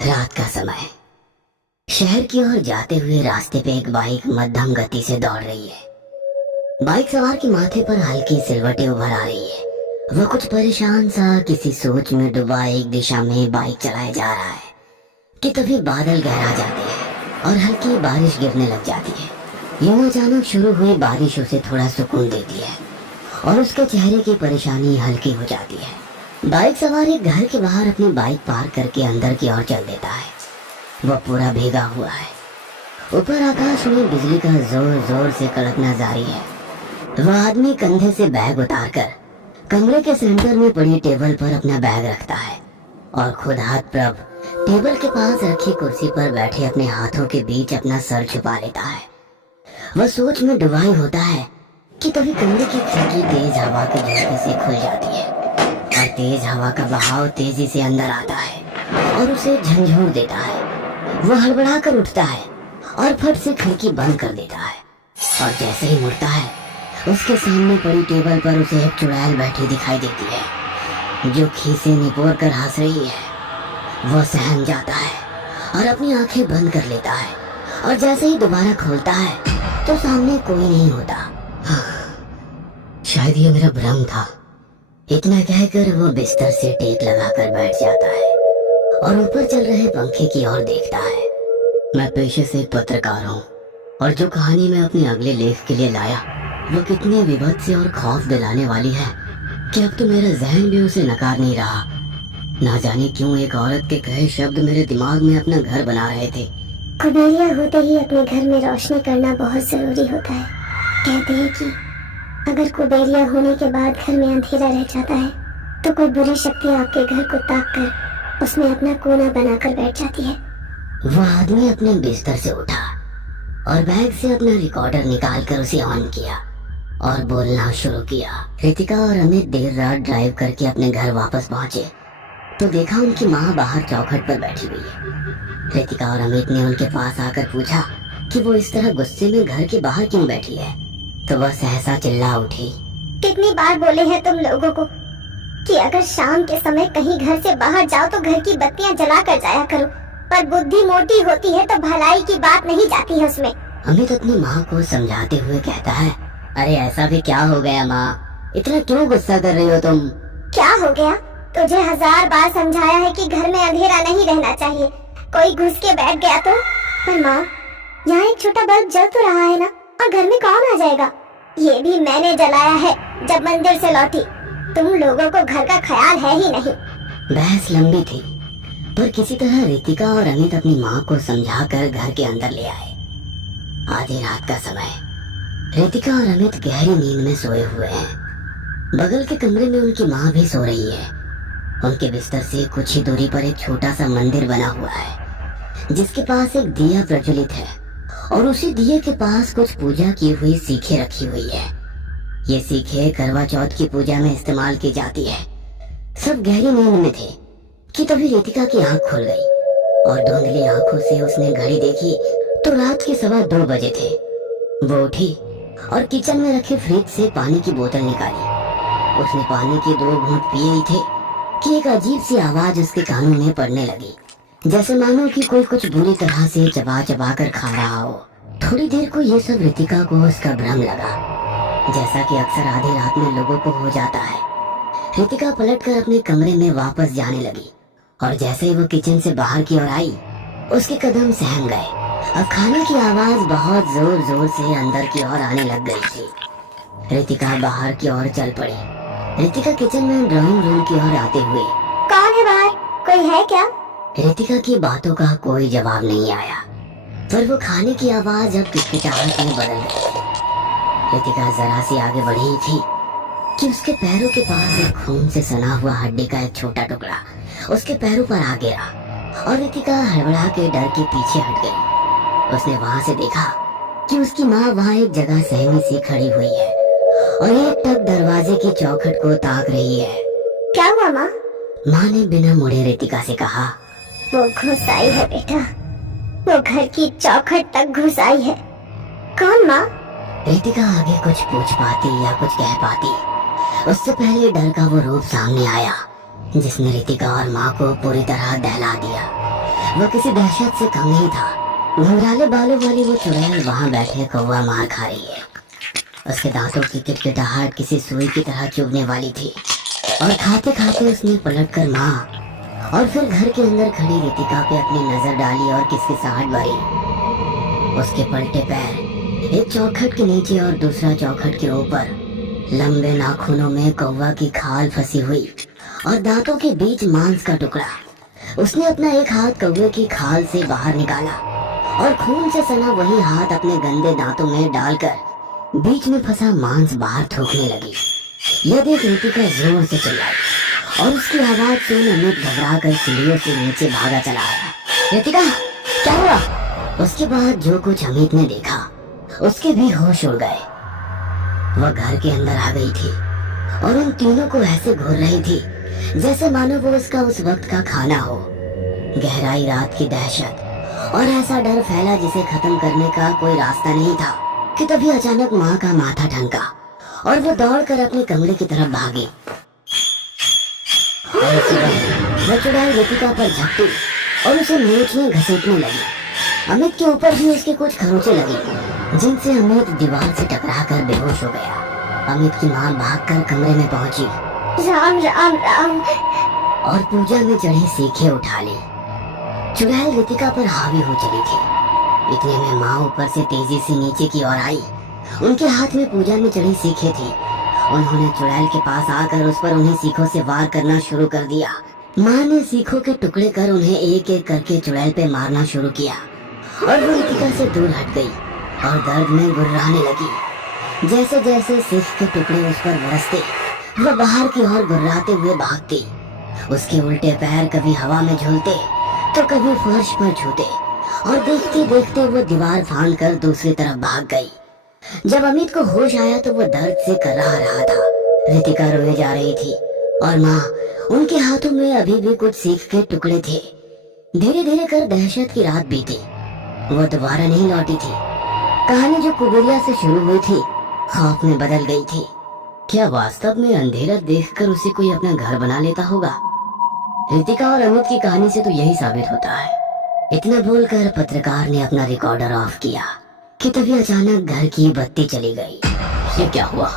रात का समय। शहर की ओर जाते हुए रास्ते पे एक बाइक मध्यम गति से दौड़ रही है। बाइक सवार के माथे पर हल्की सिलवटें उभर आ रही है। वह कुछ परेशान सा किसी सोच में डूबा एक दिशा में बाइक चलाए जा रहा है कि तभी बादल गहरा जाते हैं और हल्की बारिश गिरने लग जाती है। यूं अचानक शुरू हुई बारिश उसे थोड़ा सुकून देती है और उसके चेहरे की परेशानी हल्की हो जाती है। बाइक सवार एक घर के बाहर अपनी बाइक पार्क करके अंदर की ओर चल देता है। वह पूरा भीगा हुआ है। ऊपर आकाश में बिजली का जोर जोर से कड़कना जारी है। वह आदमी कंधे से बैग उतारकर कमरे के सेंटर में पड़ी टेबल पर अपना बैग रखता है और खुद हाथ प्रभ टेबल के पास रखी कुर्सी पर बैठे अपने हाथों के बीच अपना सर छुपा लेता है। वह सोच में डुबाई होता है कि तभी कमरे की खिड़की तेज हवा के झोंके से खुल जाती है और तेज हवा का बहाव तेजी से अंदर आता है और उसे झंझोर देता है। वह हड़बड़ा कर उठता है और फट से खिड़की बंद कर देता है और जैसे ही मुड़ता है उसके सामने पड़ी टेबल पर उसे एक चुड़ैल बैठी दिखाई देती है जो खीसे निपोर कर हंस रही है। वह सहम जाता है और अपनी आंखें बंद कर लेता है और जैसे ही दोबारा खोलता है तो सामने कोई नहीं होता। शायद ये मेरा भ्रम था। इतना कहकर वो बिस्तर से टेक लगाकर बैठ जाता है और ऊपर चल रहे पंखे की ओर देखता है। मैं पेशे से एक पत्रकार हूँ और जो कहानी मैं अपने अगले लेख के लिए लाया वो कितनी विभत्स और खौफ दिलाने वाली है कि अब तो मेरा जहन भी उसे नकार नहीं रहा। ना जाने क्यों एक औरत के कहे शब्द मेरे दिमाग में अपना घर बना रहे थे। कुबेरिया होते ही अपने घर में रोशनी करना बहुत जरूरी होता है। कहते हैं कि अगर कुबेरिया होने के बाद घर में अंधेरा रह जाता है तो कोई बुरी शक्ति आपके घर को ताक कर उसमें अपना कोना बनाकर बैठ जाती है। वह आदमी अपने बिस्तर से उठा और बैग से अपना रिकॉर्डर निकालकर उसे ऑन किया और बोलना शुरू किया। रितिका और अमित देर रात ड्राइव करके अपने घर वापस पहुंचे तो देखा उनकी माँ बाहर चौखट पर बैठी हुई है। रितिका और अमित ने उनके पास आकर पूछा कि वो इस तरह गुस्से में घर के बाहर क्यों बैठी है तो वह सहसा चिल्ला उठी। कितनी बार बोले हैं तुम लोगों को कि अगर शाम के समय कहीं घर से बाहर जाओ तो घर की बत्तियां जला कर जाया करो, पर बुद्धि मोटी होती है तो भलाई की बात नहीं जाती है उसमें। अमित अपनी माँ को समझाते हुए कहता है, अरे ऐसा भी क्या हो गया माँ, इतना क्यों गुस्सा कर रही हो तुम? क्या हो गया? तुझे 1000 बार समझाया है कि घर में अंधेरा नहीं रहना चाहिए, कोई घुस के बैठ गया तो। पर माँ, यहाँ एक छोटा बल्ब जल तो रहा है ना, और घर में कौन आ जाएगा? ये भी मैंने जलाया है जब मंदिर से लौटी। तुम लोगों को घर का ख्याल है ही नहीं। बहस लंबी थी पर किसी तरह रितिका और अमित अपनी माँ को समझाकर घर के अंदर ले आए। आधी रात का समय। रितिका और अमित गहरी नींद में सोए हुए हैं। बगल के कमरे में उनकी माँ भी सो रही है। उनके बिस्तर से कुछ ही दूरी पर एक छोटा सा मंदिर बना हुआ है जिसके पास एक दिया प्रज्वलित है और उसी दिए के पास कुछ पूजा की हुई सीखें रखी हुई है। ये सीखें करवा चौथ की पूजा में इस्तेमाल की जाती है। सब गहरी नींद में थे कि तभी रितिका की आंख खुल गई और धुंधली आंखों से उसने घड़ी देखी तो रात के 2:15 बजे थे। वो उठी और किचन में रखे फ्रिज से पानी की बोतल निकाली। उसने पानी के 2 घूंट पिए ही थे कि एक अजीब सी आवाज उसके कानों में पड़ने लगी, जैसे मानो कि कोई कुछ बुरी तरह से चबा चबा कर खा रहा हो। थोड़ी देर को ये सब रितिका को उसका भ्रम लगा, जैसा कि अक्सर आधी रात में लोगों को हो जाता है। रितिका पलटकर अपने कमरे में वापस जाने लगी और जैसे ही वो किचन से बाहर की ओर आई उसके कदम सहम गए। अब खाने की आवाज बहुत जोर जोर से अंदर की ओर आने लग गई थी। रितिका बाहर की ओर चल पड़ी। रितिका किचन में ड्राइंग रूम की ओर आते हुए, कौन है बाहर? कोई है क्या? रितिका की बातों का कोई जवाब नहीं आया पर वो खाने की आवाज अब किटकिटाहट में बदल गई। रितिका जरा सी आगे बढ़ी ही थी कि उसके पैरों के पास एक खून से सना हुआ हड्डी का एक छोटा टुकड़ा उसके पैरों पर आ गिरा और रितिका हड़बड़ा के डर के पीछे हट गई। उसने वहां से देखा कि उसकी माँ वहां एक जगह सहमी सी खड़ी हुई है और एक टक दरवाजे की चौखट को ताक रही है। क्या हुआ माँ? माँ ने बिना मुड़े रितिका से कहा, वो घुस आई है बेटा, वो घर की चौखट तक घुस आई है। कौन माँ? रितिका आगे कुछ पूछ पाती या कुछ कह पाती उससे पहले डर का वो रूप सामने आया जिसने रितिका और माँ को पूरी तरह दहला दिया। वो किसी दहशत से कम नहीं था। घुंघराले बालों वाली वो चुड़ैल वहां बैठे कौवा मार खा रही है। उसके दांतों की किटकिटाहट किसी सुई की तरह चुभने वाली थी और खाते खाते उसने पलटकर माँ और फिर घर के अंदर खड़ी रितिका पे अपनी नजर डाली और किसकिसाहट भरी। उसके पलटे पैर, एक चौखट के नीचे और दूसरा चौखट के ऊपर, लंबे नाखूनों में कौवा की खाल फंसी हुई और दांतों के बीच मांस का टुकड़ा। उसने अपना एक हाथ कौवे की खाल से बाहर निकाला और खून से सना वही हाथ अपने गंदे दांतों में डालकर बीच में फंसा मांस बाहर थूकने लगी। यह देख रितिका जोर से चिल्लाई और उसकी आवाज सुन अमित घबराकर सीढ़ियों से नीचे भागा चला आया। रितिका, क्या हुआ? उसके बाद जो कुछ अमित ने देखा उसके भी होश उड़ गए। वह घर के अंदर आ गई थी और उन तीनों को ऐसे घूर रही थी जैसे मानो वो उसका उस वक्त का खाना हो। गहराई रात की दहशत और ऐसा डर फैला जिसे खत्म करने का कोई रास्ता नहीं था कि तभी अचानक माँ का माथा ठनका और वो दौड़कर अपने कमरे की तरफ भागी। और उसी वक्त वो चुड़ैल रितिका पर झपटी और उसे नोचने घसीटने लगी। अमित के ऊपर भी उसके कुछ खरोंचे लगी जिनसे अमित दीवार से टकराकर बेहोश हो गया। अमित की माँ भागकर कमरे में पहुंची, राम राम राम, और पूजा में चढ़ी सीखें उठा ली। चुड़ैल रितिका पर हावी हो चली थी। इतने में माँ ऊपर से तेजी से नीचे की ओर आई। उनके हाथ में पूजा में चढ़ी सीखें थी। उन्होंने चुड़ैल के पास आकर उस पर उन्हें सीखों से वार करना शुरू कर दिया। माँ ने सीखों के टुकड़े कर उन्हें एक एक करके चुड़ैल पे मारना शुरू किया और वो रितिका से दूर हट गई और दर्द में गुर्राने लगी। जैसे जैसे सीख के टुकड़े उस पर बरसते वो बाहर की ओर गुर्राते हुए भागती। उसके उल्टे पैर कभी हवा में झूलते तो कभी फर्श पर छूते और देखते देखते वो दीवार फांद कर दूसरी तरफ भाग गई। जब अमित को होश आया तो वो दर्द से कराह रहा था। रितिका रोए जा रही थी और माँ, उनके हाथों में अभी भी कुछ सीख के टुकड़े थे। धीरे धीरे कर दहशत की रात बीती। वो दोबारा नहीं लौटी थी। कहानी जो कुबेरिया से शुरू हुई थी खौफ में बदल गई थी। क्या वास्तव में अंधेरा देखकर उसे कोई अपना घर बना लेता होगा? रितिका और अमित की कहानी से तो यही साबित होता है। इतना बोलकर पत्रकार ने अपना रिकॉर्डर ऑफ किया कि तभी अचानक घर की बत्ती चली गई। ये क्या हुआ?